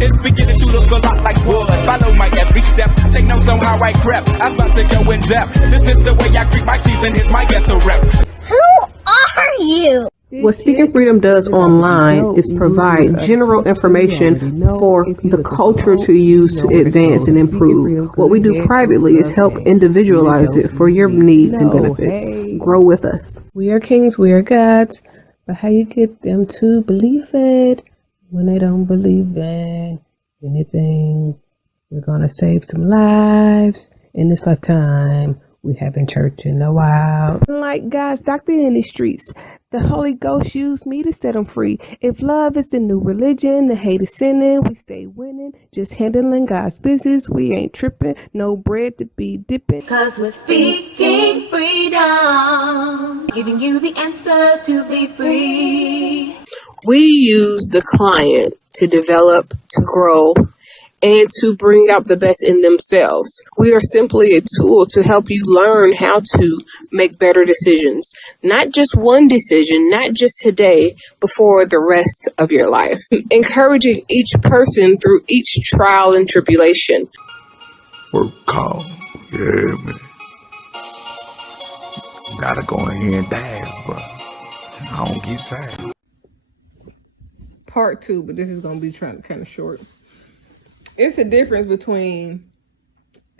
It's beginning to look a lot like wood. Follow my every step. Take notes on how I crept. I'm about to go in depth. This is the way I greet my season. Here's my ghetto rep. Who are you? What Speaking Freedom does online is provide general information for the culture to use to advance and improve. What we do privately is help individualize it for your needs and benefits. Grow with us. We are kings, we are gods, but how you get them to believe it when they don't believe in anything? We're going to save some lives in this lifetime. We haven't church in a while. Like God's doctor in the streets, the Holy Ghost used me to set them free. If love is the new religion, the hate is sinning, we stay winning. Just handling God's business, we ain't tripping. No bread to be dipping. 'Cause we're speaking freedom, giving you the answers to be free. We use the client to develop, to grow, and to bring out the best in themselves. We are simply a tool to help you learn how to make better decisions. Not just one decision, not just today, but for the rest of your life. Encouraging each person through each trial and tribulation. Work call, yeah, man. Gotta go in here and dance, but I don't get tired. Part 2, but this is going to be kind of short. It's a difference between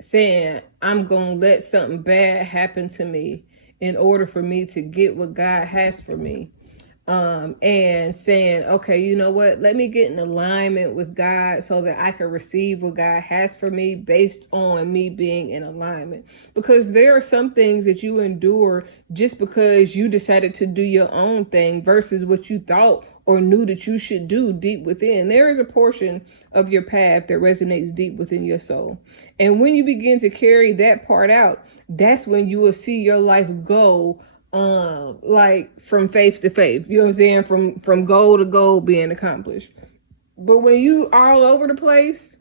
saying I'm going to let something bad happen to me in order for me to get what God has for me. And saying, okay, you know what? Let me get in alignment with God so that I can receive what God has for me based on me being in alignment. Because there are some things that you endure just because you decided to do your own thing versus what you thought or knew that you should do deep within. There is a portion of your path that resonates deep within your soul. And when you begin to carry that part out, that's when you will see your life go like from faith to faith, you know what I'm saying? From goal to goal being accomplished. But when you all over the place,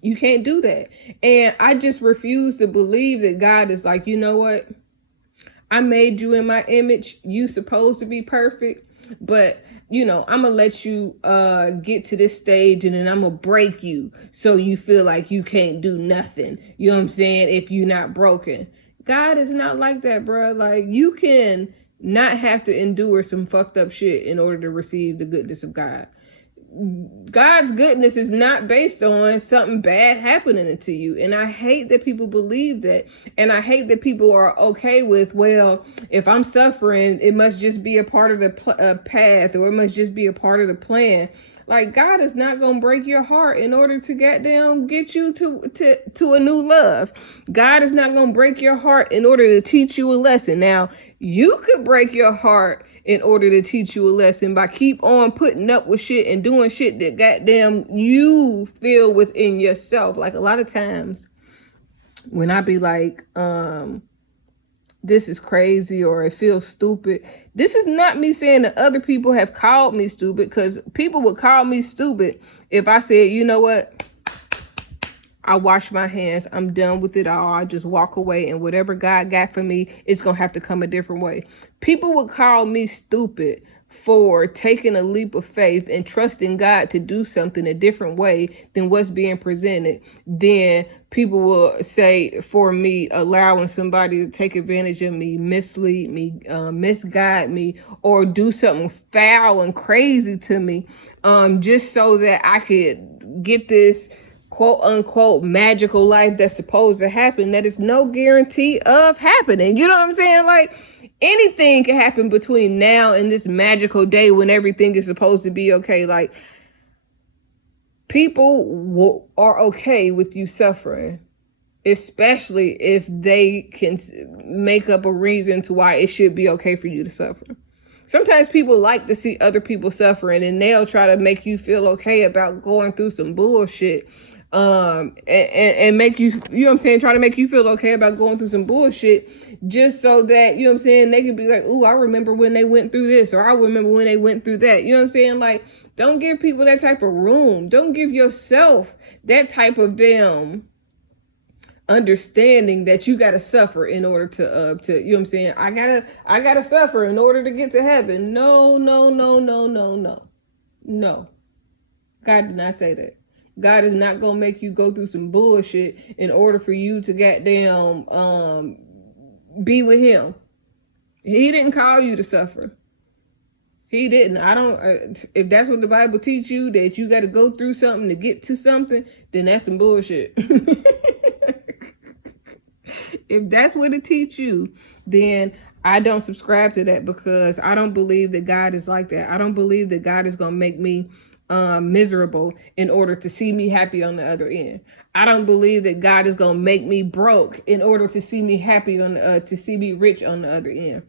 you can't do that. And I just refuse to believe that God is like, you know what? I made you in my image. You supposed to be perfect, but you know, I'm gonna let you get to this stage and then I'm gonna break you so you feel like you can't do nothing. You know what I'm saying? If you're not broken. God is not like that, bro. Like, you can not have to endure some fucked up shit in order to receive the goodness of God. God's goodness is not based on something bad happening to you. And I hate that people believe that. And I hate that people are okay with, well, if I'm suffering, it must just be a part of the path, or it must just be a part of the plan. Like, God is not going to break your heart in order to get you to a new love. God is not going to break your heart in order to teach you a lesson. Now, you could break your heart in order to teach you a lesson by keep on putting up with shit and doing shit that goddamn you feel within yourself. Like, a lot of times when I be like, this is crazy or it feels stupid. This is not me saying that other people have called me stupid, because people would call me stupid if I said, you know what? I wash my hands. I'm done with it all. I just walk away, and whatever God got for me, it's going to have to come a different way. People would call me stupid for taking a leap of faith and trusting God to do something a different way than what's being presented. Then people will say for me allowing somebody to take advantage of me, mislead me, misguide me, or do something foul and crazy to me, just so that I could get this quote unquote magical life that's supposed to happen, that is no guarantee of happening. You know what I'm saying? Like, anything can happen between now and this magical day when everything is supposed to be okay. Like, people are okay with you suffering, especially if they can make up a reason to why it should be okay for you to suffer. Sometimes people like to see other people suffering, and they'll try to make you feel okay about going through some bullshit. And make you, you know what I'm saying, try to make you feel okay about going through some bullshit, just so that, you know what I'm saying, they can be like, ooh, I remember when they went through this, or I remember when they went through that. You know what I'm saying? Like, don't give people that type of room. Don't give yourself that type of damn understanding that you gotta suffer in order to you know what I'm saying, I gotta suffer in order to get to heaven. No. God did not say that. God is not gonna make you go through some bullshit in order for you to goddamn be with him. He didn't call you to suffer. He didn't. I don't. If that's what the Bible teach you, that you got to go through something to get to something, then that's some bullshit. If that's what it teach you, then I don't subscribe to that, because I don't believe that God is like that. I don't believe that God is gonna make me miserable in order to see me happy on the other end. I don't believe that God is gonna make me broke in order to see me happy on to see me rich on the other end.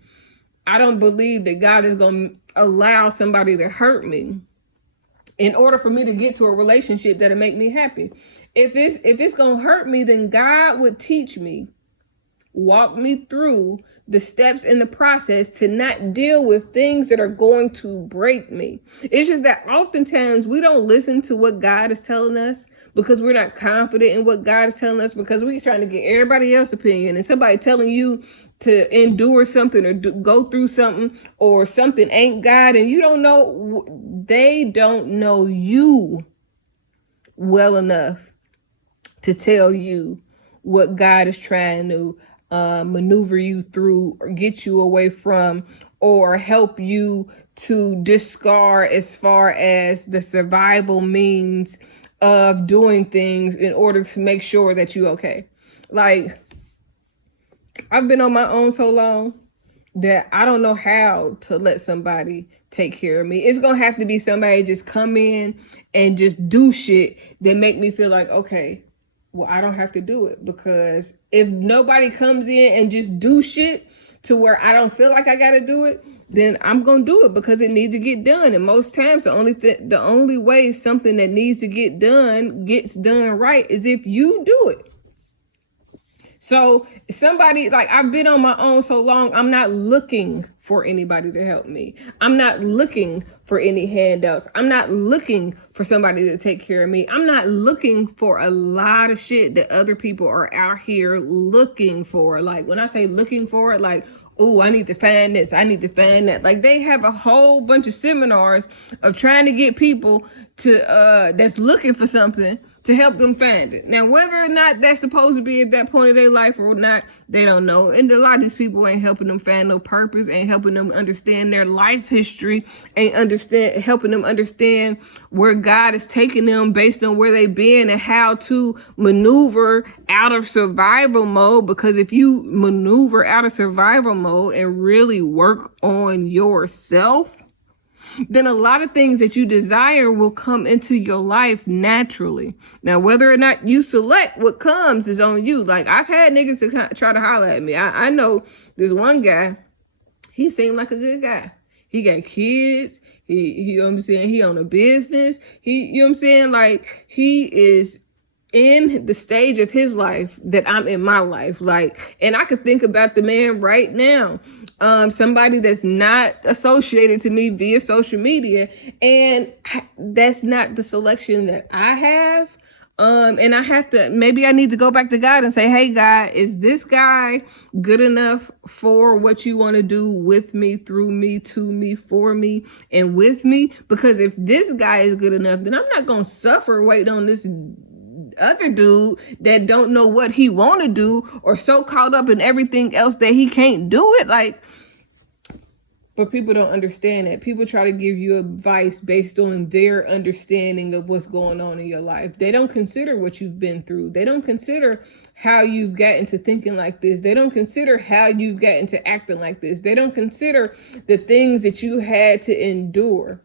I don't believe that God is gonna allow somebody to hurt me in order for me to get to a relationship that'll make me happy. If it's gonna hurt me, then God would teach me, walk me through the steps in the process to not deal with things that are going to break me. It's just that oftentimes we don't listen to what God is telling us because we're not confident in what God is telling us, because we're trying to get everybody else's opinion, and somebody telling you to endure something or go through something, or something ain't God, and you don't know, they don't know you well enough to tell you what God is trying to maneuver you through, or get you away from, or help you to discard as far as the survival means of doing things in order to make sure that you're okay. Like, I've been on my own so long that I don't know how to let somebody take care of me. It's gonna have to be somebody just come in and just do shit that make me feel like, okay, well, I don't have to do it. Because if nobody comes in and just do shit to where I don't feel like I gotta do it, then I'm gonna do it because it needs to get done. And most times the only way something that needs to get done gets done right is if you do it. So somebody, like, I've been on my own so long, I'm not looking for anybody to help me. I'm not looking for any handouts. I'm not looking for somebody to take care of me. I'm not looking for a lot of shit that other people are out here looking for. Like, when I say looking for it, like, oh, I need to find this, I need to find that. Like, they have a whole bunch of seminars of trying to get people to that's looking for something to help them find it. Now, whether or not that's supposed to be at that point of their life or not, they don't know. And a lot of these people ain't helping them find no purpose, ain't helping them understand their life history, ain't helping them understand where God is taking them based on where they've been and how to maneuver out of survival mode. Because if you maneuver out of survival mode and really work on yourself, then a lot of things that you desire will come into your life naturally. Now, whether or not you select what comes is on you. Like, I've had niggas to try to holler at me. I know this one guy, he seemed like a good guy. He got kids. He you know what I'm saying? He own a business. You know what I'm saying? Like, he is in the stage of his life that I'm in my life. Like, and I could think about the man right now. Somebody that's not associated to me via social media, and that's not the selection that I have. And I have to, maybe I need to go back to God and say, hey, God, is this guy good enough for what you want to do with me, through me, to me, for me, and with me? Because if this guy is good enough, then I'm not going to suffer waiting on this other dude that don't know what he want to do, or so caught up in everything else that he can't do it. Like, but people don't understand that. People try to give you advice based on their understanding of what's going on in your life. They don't consider what you've been through. They don't consider how you've gotten to thinking like this. They don't consider how you've gotten to acting like this. They don't consider the things that you had to endure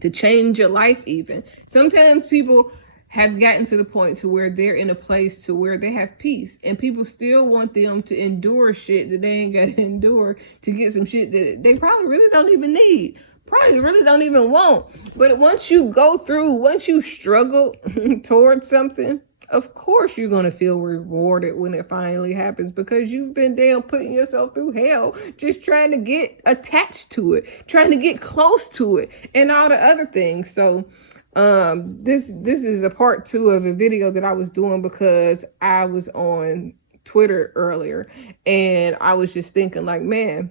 to change your life even. Sometimes people have gotten to the point to where they're in a place to where they have peace, and people still want them to endure shit that they ain't got to endure to get some shit that they probably really don't even need, probably really don't even want. But once you struggle towards something, of course you're going to feel rewarded when it finally happens, because you've been damn putting yourself through hell just trying to get attached to it, trying to get close to it, and all the other things. So this is a part 2 of a video that I was doing because I was on Twitter earlier, and I was just thinking, like, man,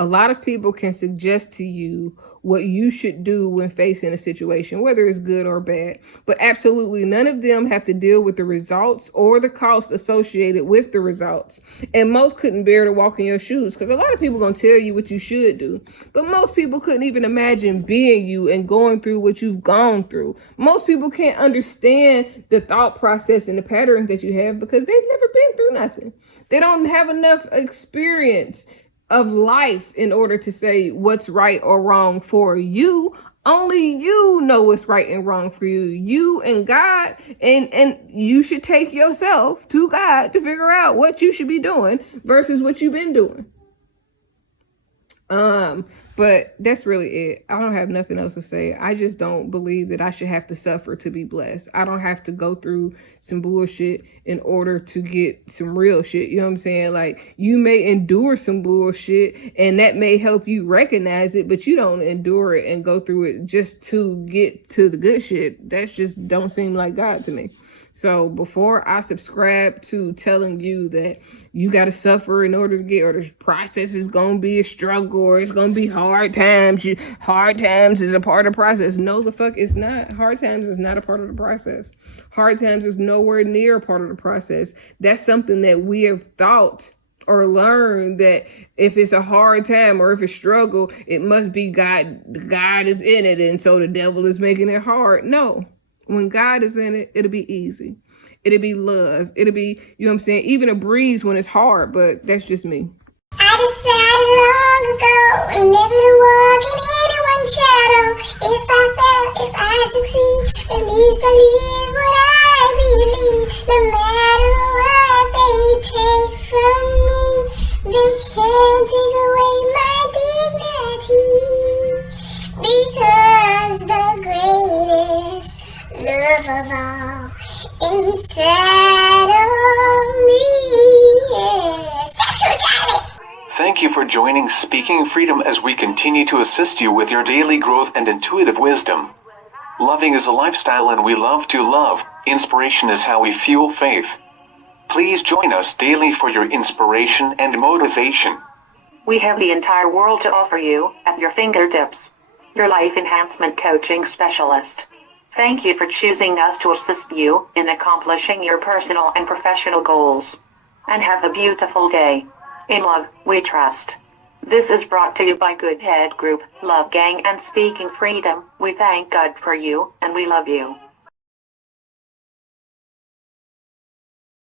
A lot of people can suggest to you what you should do when facing a situation, whether it's good or bad, but absolutely none of them have to deal with the results or the costs associated with the results. And most couldn't bear to walk in your shoes, because a lot of people are going to tell you what you should do, but most people couldn't even imagine being you and going through what you've gone through. Most people can't understand the thought process and the patterns that you have because they've never been through nothing. They don't have enough experience of life in order to say what's right or wrong for you. Only you know what's right and wrong for you. You and God, and you should take yourself to God to figure out what you should be doing versus what you've been doing. But that's really it. I don't have nothing else to say. I just don't believe that I should have to suffer to be blessed. I don't have to go through some bullshit in order to get some real shit. You know what I'm saying? Like, you may endure some bullshit and that may help you recognize it, but you don't endure it and go through it just to get to the good shit. That just don't seem like God to me. So before I subscribe to telling you that you got to suffer in order to get, or the process is going to be a struggle, or it's going to be hard times. Hard times is a part of the process. No, the fuck it's not. Hard times is not a part of the process. Hard times is nowhere near a part of the process. That's something that we have thought or learned, that if it's a hard time or if it's struggle, it must be God. God is in it, and so the devil is making it hard. No. When God is in it, it'll be easy. It'll be love. It'll be, you know what I'm saying, even a breeze when it's hard, but that's just me. I decided long ago never to walk in anyone's shadow. If I fail, if I succeed, at least I live what I believe. No matter what they take from me, they can't take away my dignity. Because the greatest love of all inside of me is sexuality. Thank you for joining Speaking Freedom as we continue to assist you with your daily growth and intuitive wisdom. Loving is a lifestyle and we love to love. Inspiration is how we fuel faith. Please join us daily for your inspiration and motivation. We have the entire world to offer you at your fingertips. Your life enhancement coaching specialist. Thank you for choosing us to assist you in accomplishing your personal and professional goals. And have a beautiful day. In love, we trust. This is brought to you by Good Head Group, Love Gang, and Speaking Freedom. We thank God for you, and we love you.